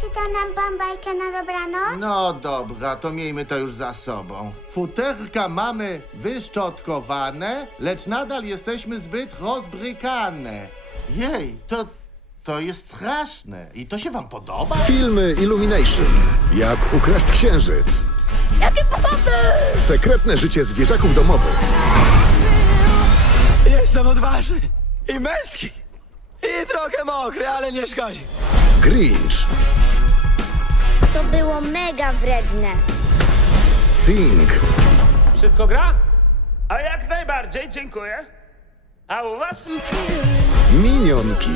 przeczyta nam pan bajkę na dobranoc? No dobra, to miejmy to już za sobą. Futerka mamy wyszczotkowane, lecz nadal jesteśmy zbyt rozbrykane. Jej, to, to jest straszne. I to się wam podoba? Filmy Illumination. Jak ukraść księżyc. Jakie pochody! Sekretne życie zwierzaków domowych. Jestem odważny i męski. I trochę mokry, ale nie szkodzi. Grinch. To było mega wredne. Sing. Wszystko gra? A jak najbardziej, dziękuję. A u was? Minionki.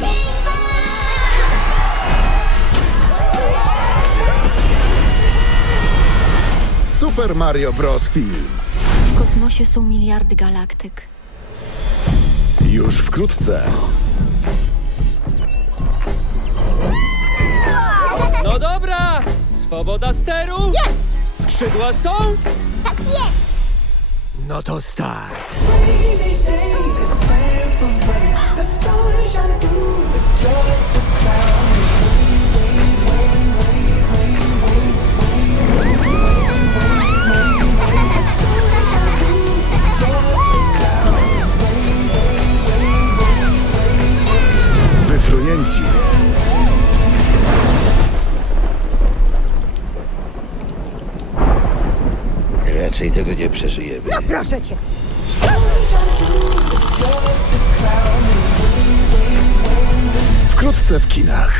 Super Mario Bros. Film. W kosmosie są miliardy galaktyk. Już wkrótce. Swoboda steru? Jest! Skrzydła są? Tak jest! No to start. Wyfrunięci. Raczej tego nie przeżyjemy. Proszę cię. Wkrótce w kinach.